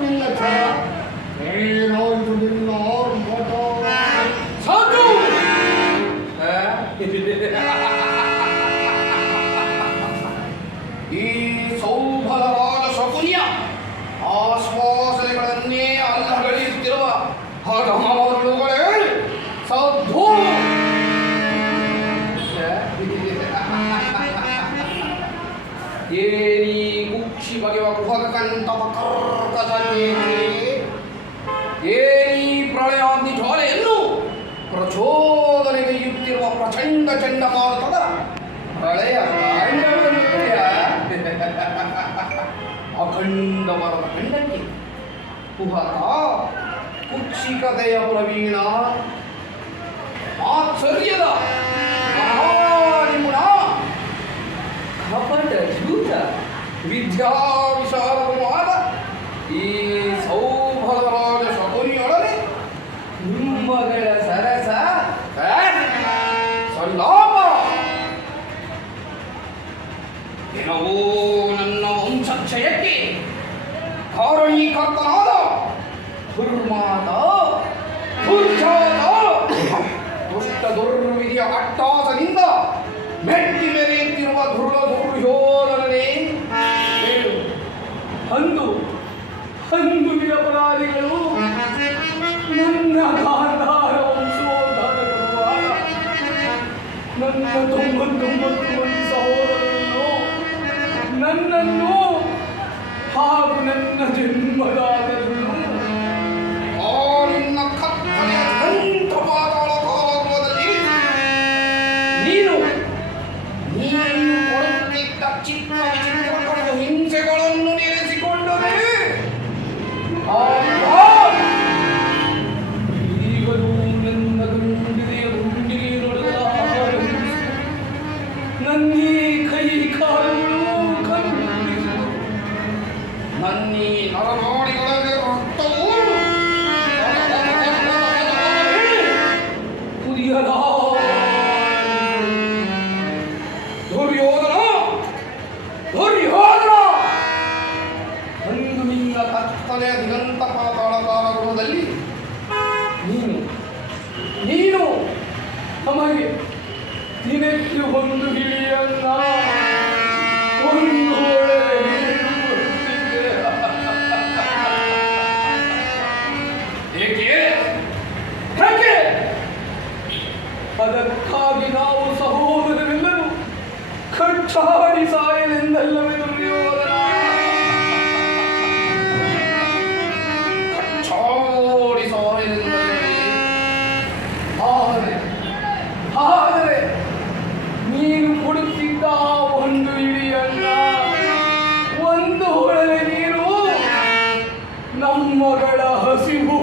ನಿನ್ನ ಛಲ ಏನಾಯಿತು ನಿನ್ನ ಆರ್ಭಟ ಸಾಕು ಈ ಸೌಭರಾಜ ಶಕುನಿಯ ಆಶ್ವಾಸನೆಗಳನ್ನೇ ಅಲ್ಲಗಳೆಯುತ್ತಿರುವ ಹಠಮಾರುಗಳೇ ಸಾಧು ಏನಿ ಕುಕ್ಷಿ ಬಗೆವ ಕುಹಕಂತಪ ಕರ್ಕಸನ್ನೇನೆ ಏನಿ ಪ್ರಳಯಾಂತಿ ಜ್ವಾಲೆಯನ್ನು ಪ್ರಚೋದನೆಗೈಯುತ್ತಿರುವ ಪ್ರಚಂಡ ಚಂಡಮಾರುತದ ಪ್ರಳಯ ಅಖಂಡವರದ ಖಂಡಕ್ಕೆ ಕುಹಕ ಕುಕ್ಷಿಕತೆಯ ಪ್ರವೀಣ ಆಶ್ಚರ್ಯದ ಮಹಾನಿಪುಣ ಕಪಟ ಜೂತ ವಿದ್ಯಾ ವಿಶಾಲವಾದ ಈ ಸೌಭರಾಜ ಶಕುನಿಯೊಡನೆ ನಿಮ್ಮಗಳ ಸರಸ ಸಲ್ಲಾಪ ದಿನವೂ ನನ್ನ ವಂಶಕ್ಷಯಕ್ಕೆ ಕಾರಣೀಕರ್ತನಾದ ದುರ್ಮಾತ ದುರ್ಜಾತ ದುಷ್ಟ ದುರ್ವಿಧಿಯ ಅಟ್ಟಾಸದಿಂದ ಮೆಟ್ಟಿ ಮೆರೆಯುತ್ತಿರುವ ದುರ್ಯೋಧನನೇ ಹೇಳು. ಅಂದು ನಿರಪರಾಧಿಗಳು ನನ್ನ ಗಾಂಧಾರ ವಂಶೋದ್ಧಾರಕರುವಾದ ನನ್ನ 99 ಮಂದಿ ಸಹೋದರರನ್ನು ನನ್ನನ್ನು ಹಾಗೂ ನನ್ನ ಜನ್ಮದಾತರನ್ನು ಆ ನಿನ್ನ ಕತ್ತಲೆಯ ದಂತ ಪಾತಾಳ ಕಾಲದಲ್ಲಿ ನೀನು ಕೊಡುತ್ತಿದ್ದ ಚಿಕ್ಕ ವಿಚಿತ್ರಗಳು ಹಿಂಸೆಗಳನ್ನು ನೆಲೆಸಿಕೊಂಡರೆ ಈಗಲೂ ನನ್ನ ಗುಂಡಿಗೆ ನೋಡಿದ ನನ್ನೀ ಕೈ ಕಾಲುಗಳು ಕಣ್ಣು ನನ್ನೀ ನರನಾಡಿಗಳಲ್ಲಿ ರಕ್ತವು ಕುದಿಯದ ದುರ್ಯೋಧನ ಅಂದು ನಿನ್ನ ಕತ್ತಲೆಯ ದಿಗಂತ ಪಾತಾಳ ಕಾಲಗೃಹದಲ್ಲಿ ನೀನು ನಮಗೆ ದಿನಕ್ಕೆ ಒಂದು ಹಿಡಿಯನ್ನ ಒಂದು ಏಕೆ ಅದಕ್ಕಾಗಿ ನಾವು ಸಹೋದರರೆಲ್ಲರೂ ಕಟ್ಟಾಡಿ ಸಾಯಲೆಂದಲ್ಲವೇ ದುರ್ಯೋಧನ ಕಚ್ಚಾಡಿ ಸಾಯಲೆಂದಲ್ಲವೇ ಆದರೆ ನೀನು ಕೊಡುತ್ತಿದ್ದ ಒಂದು ಇಡಿಯನ್ನ ಒಂದು ಹೊಳಲೆ ನೀರು ನಮ್ಮಗಳ ಹಸಿವು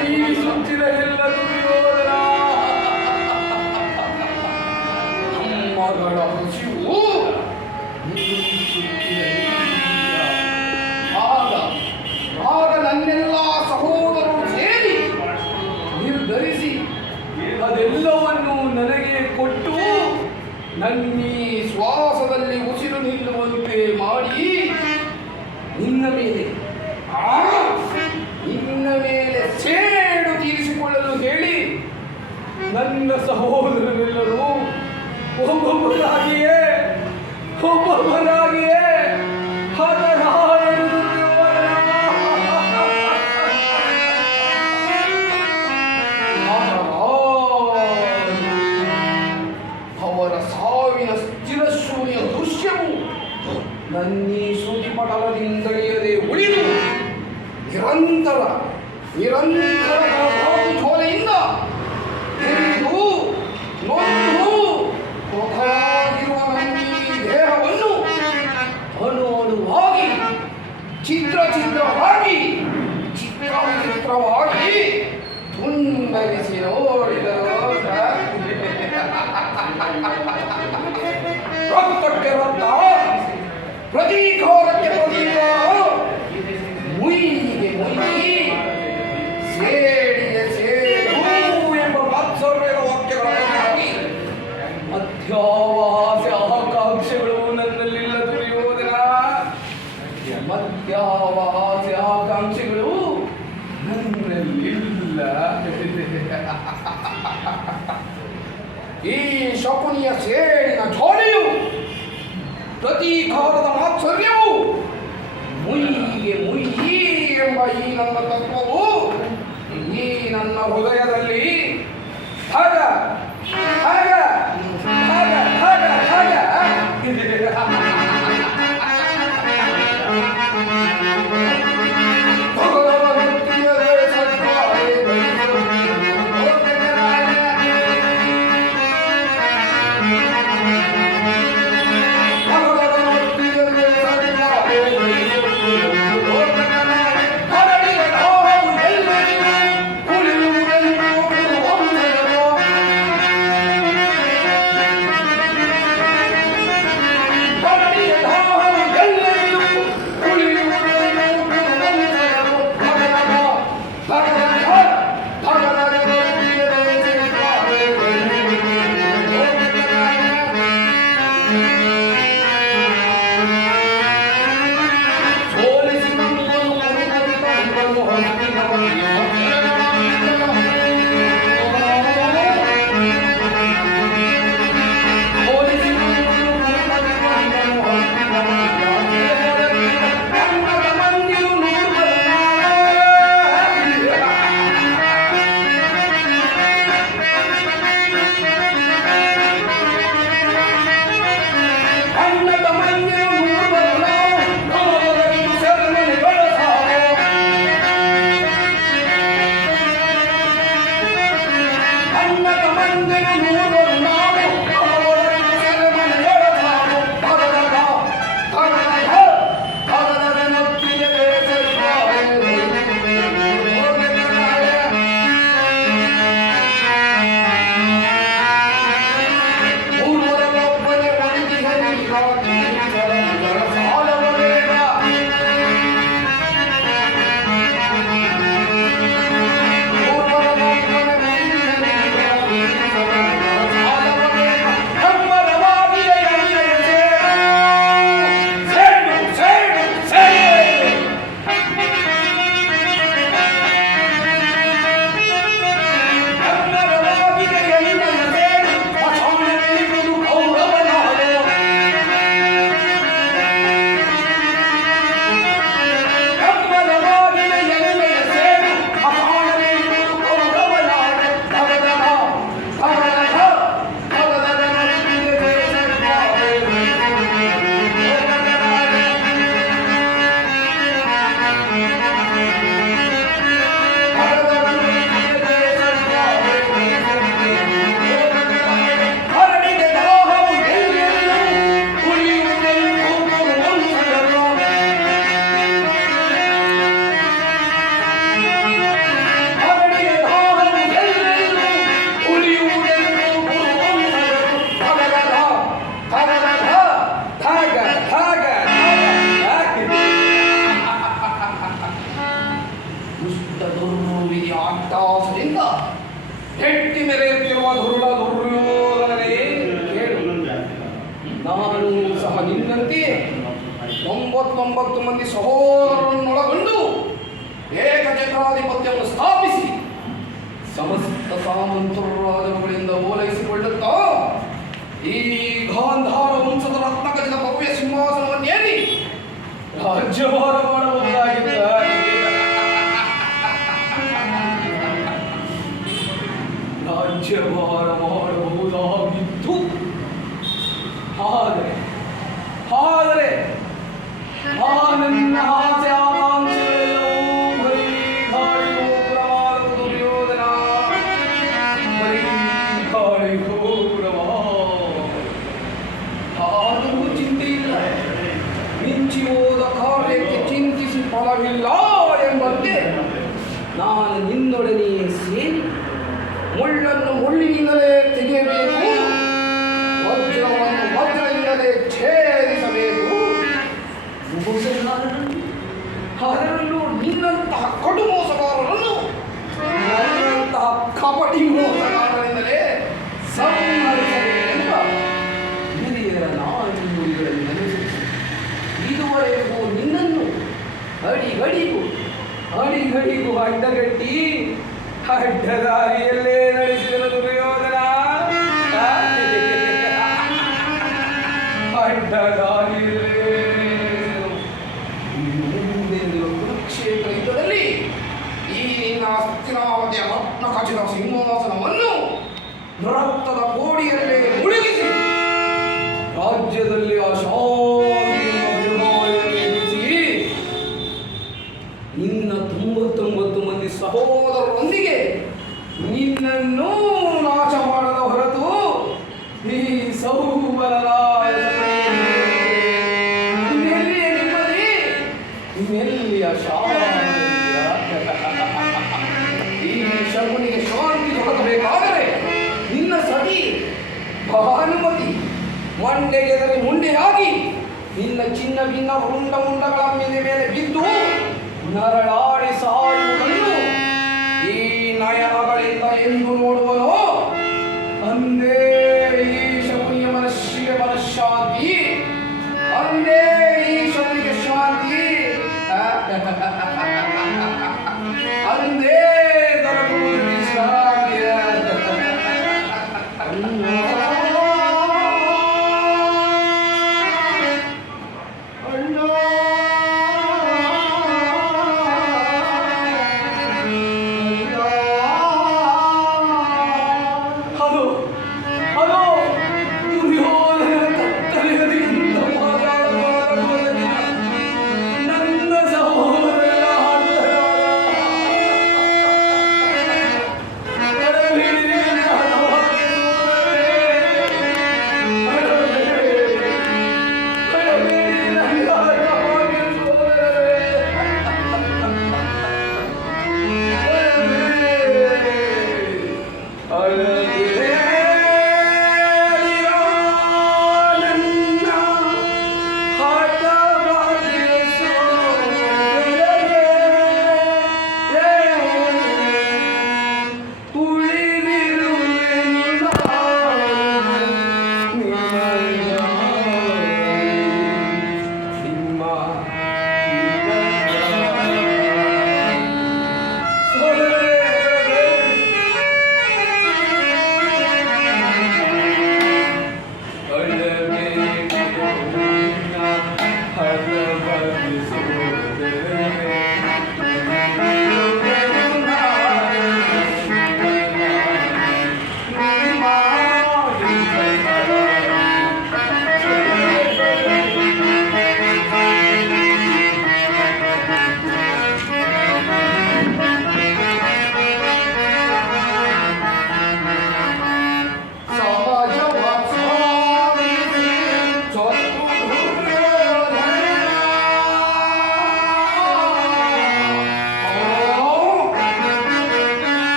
ನೀರಿಸುತ್ತಿರ ಎಲ್ಲ ದುರ್ಯೋಧನ ನಮ್ಮಗಳ ಹಸಿವು ಆಗ ನನ್ನೆಲ್ಲ ಸಹೋದರರು ಸೇರಿ ನಿರ್ಧರಿಸಿ ಅದೆಲ್ಲವನ್ನು ನನಗೆ ಕೊಟ್ಟು ನನ್ನೀ ಶ್ವಾಸದಲ್ಲಿ ಉಸಿರು ನಿಲ್ಲುವಂತೆ ಮಾಡಿ ನಿನ್ನ ಮೇಲೆ ಸೇಡು ತೀರಿಸಿಕೊಳ್ಳಲು ಹೇಳಿ ನನ್ನ ಸಹೋದರರೆಲ್ಲರೂ ಒಬ್ಬೊಬ್ಬರಾಗಿಯೇ ಅವರ ಸಾವಿನ ಚಿರಶೂನ್ಯ ದೃಶ್ಯವು ನನ್ನೀ ಶ್ರುತಿಪಟಲದಿಂದಳಿಯದೆ ಉಳಿದು ನಿರಂತರ ಜ್ವಾಲೆಯಿಂದ ನೊಂದು ಕೊಠಾಗಿರುವ ನನ್ನ ದೇಹವನ್ನು ಅಣುವಾಗಿ ಚಿತ್ರವಾಗಿ ತುಂಡರಿಸಿ ನೋಡಿದರು ರಕ್ತಕ್ಕೆ ರಕ್ತ ಪ್ರತೀಕಾರಕ್ಕೆ ಪ್ರತೀಕಾರ ಮುಯಿಗೆ ಮುಯಿ ಸೇಡಿಗೆ ಸೇಡು ಎಂಬ ಮಾತ್ಸರ್ಯದ ವಾಕ್ಯಗಳಾಗಿ ಅತ್ಯಾವಾಸ ಆಕಾಂಕ್ಷೆಗಳು ನನ್ನಲ್ಲಿಲ್ಲ ದುರ್ಯೋಧನ ಈ ಶಕುನಿಯ ಸೇಡಿನ ಝೋಡಿಯು ಪ್ರತೀಕಾರದ ಮಾತ್ಸರ್ಯವು ಮುಯ್ಯಿಗೆ ಮುಯ್ಯಿ ಎಂಬ ಈ ನನ್ನ ತತ್ವವು ಈ ನನ್ನ ಹೃದಯದಲ್ಲಿ ಹಾಗ ಹಾಗ ಹಾಗ ಹಾಗ ಹಾಗ ಹೆಟ್ಟಿ ಮೆರೆಯುತ್ತಿರುವ ದುರುಳ ದುರ್ಯೋಧನನೇ ಕೇಳು. ನಾನು ಸಹ ನಿನ್ನಂತೆಯೇ 99 ಮಂದಿ ಸಹೋದರರನ್ನೊಳಗೊಂಡು ಏಕಚಕ್ರಾಧಿಪತ್ಯವನ್ನು ಸ್ಥಾಪಿಸಿ ಸಮಸ್ತ ಸಾಮಂತರಾದವುಗಳಿಂದ ಓಲೈಸಿಕೊಳ್ಳುತ್ತಾ ಈ ಗಾಂಧಾರ ವಂಶದ ರತ್ನಗಜದ ಭವ್ಯ ಸಿಂಹಾಸನವನ್ನೇರಿ ರಾಜ್ಯಭಾರ ಮಾಡಬಹುದಾಗಿದ್ದ ರಾಜ್ಯಭಾರ ಮಾಡಬಹುದಾಗಿತ್ತು. ಆದರೆ ನನ್ನ ಆಸೆ ಆಕಾಂಕ್ಷೆಯೆಲ್ಲವೂ ಬರೀ ಗಾಳಿಗೂ ಪ್ರಮಾದವು ದುರ್ಯೋಧನ, ಬರೀ ಗಾಳಿಗೂ ಆದರೂ ಚಿಂತೆ ಇಲ್ಲ. ಮಿಂಚಿ ಹೋದ ಕಾರ್ಯಕ್ಕೆ ಚಿಂತಿಸಿ ಫಲವಿಲ್ಲ ಎಂಬಂತೆ ನಾನು ನಿನ್ನೊಡನೆ ಸೇರಿ ಮುಳ್ಳನ್ನು ಮುಳ್ಳಿನಿಂದಲೇ ತೆಗೆಯಬೇಕು, ವಜ್ರವನ್ನು ವಜ್ರದಿಂದಲೇ ಛೇದಿಸಬೇಕು. ಅದರಲ್ಲೂ ನಿನ್ನಂತಹ ಕಡು ಮೋಸಗಾರರನ್ನು ನನ್ನಂತಹ ಕಪಟಿ ಮೋಸಗಾರರಿಂದಲೇ ಸಂಹರಿಸಬೇಕೆಂಬ ಹಿರಿಯರ ನಾನುಡಿಗಳನ್ನು ಅನುಸರಿಸಿ ಇದುವರೆಗೂ ನಿನ್ನನ್ನು ಅಡಿಗಡಿಗೂ ಅಡ್ಡಗಟ್ಟಿ ಅಡ್ಡದಾರಿಯಲ್ಲೇ ನಡೆಸಿದ ದುರ್ಯೋಧನ. ಮುಂದೆಂದಿರುವ ಕುರುಕ್ಷೇತ್ರ ಯುದ್ಧದಲ್ಲಿ ಈ ನಿನ್ನ ಹಸ್ತಿನಾವತಿಯ ರತ್ನ ಖಚಿತ ಸಿಂಹಾಸನವನ್ನು ರಕ್ತದ ಕೋಡಿಯಲ್ಲೇ ಮುಳುಗಿಸಿ ರಾಜ್ಯದಲ್ಲಿ ಅಶಾಂತಿಯನ್ನು ಬಿರುಗಾಳಿಯಲ್ಲಿ ನಿನ್ನ 99 ಮಂದಿ ಸಹೋದರರೊಂದಿಗೆ ನಿನ್ನನ್ನು ನಾಶ ಮಾಡದ ಹೊರತು ಈ ಸೌಬಲರಾಯ ಇನ್ನೆಲ್ಲಿಯ ನೆಮ್ಮದಿ, ಇನ್ನೆಲ್ಲಿಯ ಶಾಂತಿಯ? ಈ ಶಕುನಿಗೆ ಶಾಂತಿ ದೊರಕಬೇಕಾದರೆ ನಿನ್ನ ಸತಿ ಭಾನುಮತಿ ಮಂಡೆಗೆದರೆ ಮುಂಡೆಯಾಗಿ ನಿನ್ನ ಚಿನ್ನ ಭಿನ್ನ ಮುಂಡಗಳ ಮೇಲೆ ಬಿದ್ದು ನರಳಾಡಿ ಸಾಯುವುದನ್ನು ಈ ನಯನಗಳಿಂದ ಎಂದು ನೋಡುವನೋ ಅಂದೇ ಈ ಶಕುನಿಯ ಮನಸ್ಸಿಗೆ ಮನಃಶಾಂತಿ, ಅಂದೇ ಈ ಶಕುನಿಗೆ ಶಾಂತಿ, ಅಂದೇ ದೊರಕುವುದು ಶಾಂತಿ. ಅದು ದುರ್ಯೋಧನನ ಕತ್ತಲೆಯ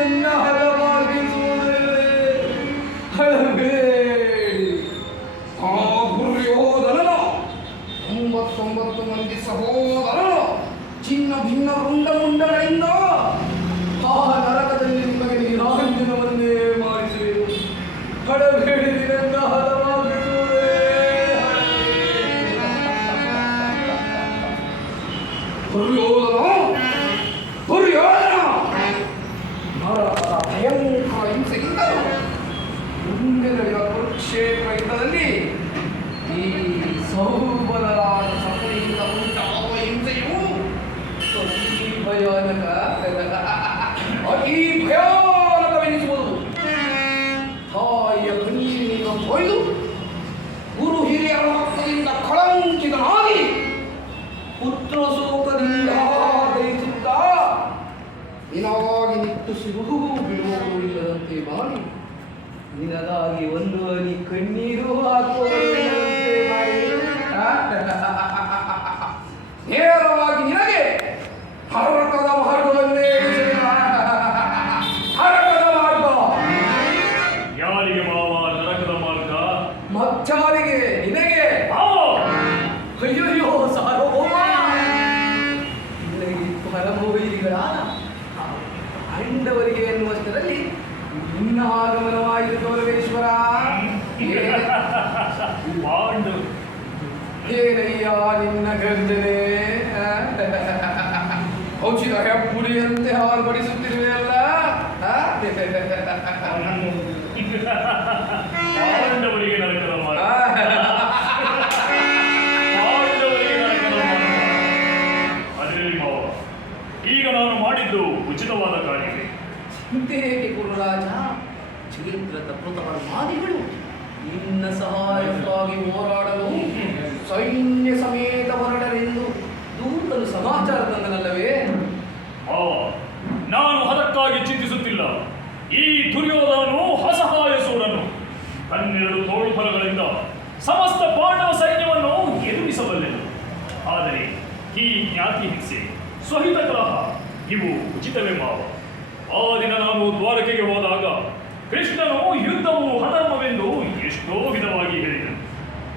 ನನ್ನ ಹದವಾಗಿಸುವುದೇ ಹಳಬೇಡಿ. ಆ ದುರ್ಯೋಧನನ 99 ಮಂದಿ ಸಹೋದರರು ಚಿನ್ನ ಭಿನ್ನ ಮುಂಡಗಳಿಂದ ಆ ನರಕದಲ್ಲಿ ನಿಮಗೆ ನೀರಾಂಜನವನ್ನೇ ಮಾಡಿಸುವೆನು. ಹಳಬೇಡಿ ನನ್ನ ಹದವಾಗಿಸುವುದೇ ದುರ್ಯೋಧನ ನರಕದ ಭಯಂಕರ ಹಿಂಸೆಗಿಂತಲೂ ಮುಂದೆ ನಡೆಯುವ ಕುರುಕ್ಷೇತ್ರ ಯುದ್ಧದಲ್ಲಿ ಈ ಸೌಬಲರಾದ ಸಫಲಿಯಿಂದ ಉಂಟಾಗುವ ಹಿಂಸೆಯು ಅತಿ ಭಯಾನಕವೆನಿಸುವುದು. ತಾಯಿಯ ಕಣ್ಣೀರಿನಿಂದ ಹೊಯ್ದು ಗುರು ಹಿರಿಯರ ರಕ್ತದಿಂದ ಕಳಂಕಿತನಾಗಿ ಪುತ್ರ ಶೋಕದಿಂದ ದಯಿಸುತ್ತಾ ನಿನಗಾಗಿ ನಿಟ್ಟುಸಿರು ಬಿಡುವುದು ಇಲ್ಲದಂತೆ ಮಾಡಿ ನಿನಗಾಗಿ ಒಂದು ಹನಿ ಕಣ್ಣೀರು ಹಾಕುವಂತೆ ಮಾಡಿ ನೇರವಾಗಿ ನಿನಗೆ ಹರಕದ ಮಾರ್ಗವನ್ನೇ ಹರಕದ ಮಾರ್ಗ. ಯಾರಿಗೆ ಮಾವ ನರಕದ ಮಾರ್ಗ? ಮಚ್ಚಾರಿಗೆ ನಿನಗೆ. ಅಯ್ಯಯ್ಯೋ ಸಾರ್ವಭೌಮ, ನಿನಗೆ ಪರಮವೈರಿಗಳಾದ ಪಾಂಡವರಿಗೆ ಎನ್ನುವಷ್ಟರಲ್ಲಿ ನಿನ್ನ ಆಗಮನವಾಯಿತು ಗೌರವೇಶ್ವರ. ಏನಯ್ಯ ನಿನ್ನ ಗರ್ಜನೆ? ಔಷಧ ಹೆಪ್ಪುಡಿಯಂತೆ ಹಾರ್ಪಡಿಸುತ್ತಿರುವೆಯಲ್ಲ. ಪಾಂಡವರಿಗೆ ನರಕದ ಮಾರ್ಗ. ಅದರಲ್ಲಿ ಮಾವ, ಈಗ ನಾನು ಮಾಡಿದ್ದು ಉಚಿತವಾದ ಕಾರ್ಯವೇ? ಚಿಂತೆಗೆ ಗುರುರಾಜ, ಕ್ಷೇತ್ರದ ಕೃತಕರ್ಮಾದಿಗಳು ನಿನ್ನ ಸಹಾಯಕ್ಕಾಗಿ ಹೋರಾಡಲು ಸೈನ್ಯ ಸಮೇತ ಹೊರಡರೆಂದು ದೂತರು ಸಮಾಚಾರ ತಂದನಲ್ಲವೇ? ಮಾವ, ನಾನು ಅದಕ್ಕಾಗಿ ಚಿಂತಿಸುತ್ತಿಲ್ಲ. ಈ ದುರ್ಯೋಧನನು ಅಸಹಾಯ ಸೂರನು 12 ತೋಳು ಫಲಗಳಿಂದ ಸಮಸ್ತ ಪಾಂಡವ ಸೈನ್ಯವನ್ನು ಎದುರಿಸಬಲ್ಲೆನು. ಆದರೆ ಈ ಜ್ಞಾತಿ ಹಿಂಸೆ, ಸ್ವಹಿತ ಕಲಹ ಇವು ಉಚಿತವೇ ಮಾವ. ಆ ದಿನ ನಾನು ದ್ವಾರಕೆಗೆ ಹೋದಾಗ ಕೃಷ್ಣನು ಯುದ್ಧವು ಅಧರ್ಮವೆಂದು ಎಷ್ಟೋ ವಿಧವಾಗಿ ಹೇಳಿದನು.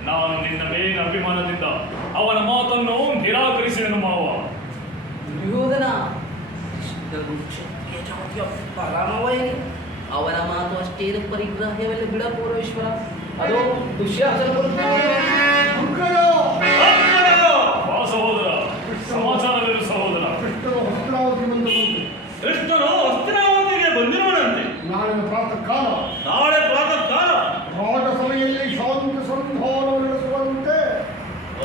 ನಾನು ನಿನ್ನ ಮೇಲಿನ ಅಭಿಮಾನದಿಂದ ಅವನ ಮಾತನ್ನು ನಿರಾಕರಿಸಿದನು ಮಾವ. ದುರ್ಯೋಧನ ಕೃಷ್ಣನು ಕ್ಷತ್ರಿಯ ಜಾತಿಯ ಪರಮವೈರಿ. ಅವನ ಮಾತು ಅಷ್ಟೇನು ಪರಿಗ್ರಾಹ್ಯವೆಲ್ಲ ಬಿಡ ಪೂರ್ವೇಶ್ವರ. ಅದು ದುಶ್ಯಾಸನ ಬಾ ಸಹೋದರ, ಸಮಾಚಾರವೇನು ಸಹೋದರ? ಕೃಷ್ಣನು ಹಸ್ತಿನಾವತಿಗೆ ಬಂದು ಕೃಷ್ಣನು ಹಸ್ತಿನಾವತಿಗೆ ಬಂದಿರುವನಂತೆ. ನಾಳೆ ಪ್ರಾತಃ ಕಾಲ ನಾಳೆ ಪ್ರಾತಃ ಕಾಲ ರಾಜಸಭೆಯಲ್ಲಿ ಶಾಂತಿ ಸಂಧಾನವನ್ನು ನಡೆಸುವಂತೆ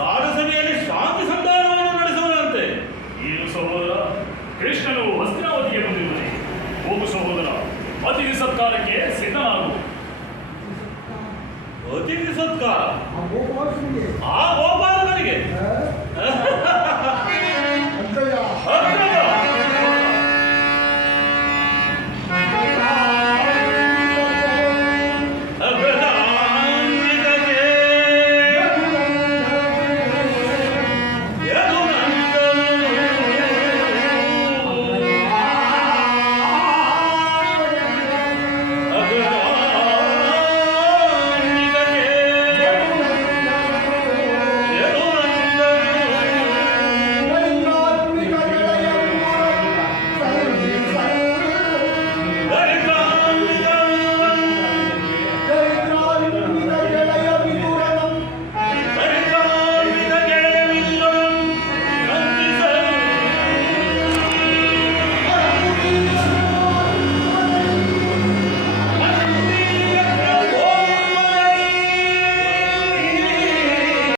ರಾಜಸಭೆಯಲ್ಲಿ ಶಾಂತಿ ಸಂಧಾನವನ್ನು ನಡೆಸುವನಂತೆ. ಏನು ಸಹೋದರ, ಕೃಷ್ಣನು ಹಸ್ತಿನಾವತಿಗೆ ಬಂದಿರುವನೆ. ಹೋಗು ಸಹೋದರ, ಅತಿಥಿ ಸತ್ಕಾರಕ್ಕೆ ಸಿದ್ಧನಾಗು. ಅತಿಥಿ ಸತ್ಕಾರ ಆ ಗೋಪಾಲಕನಿಗೆ ಆ ಗೋಪಾಲಕನಿಗೆ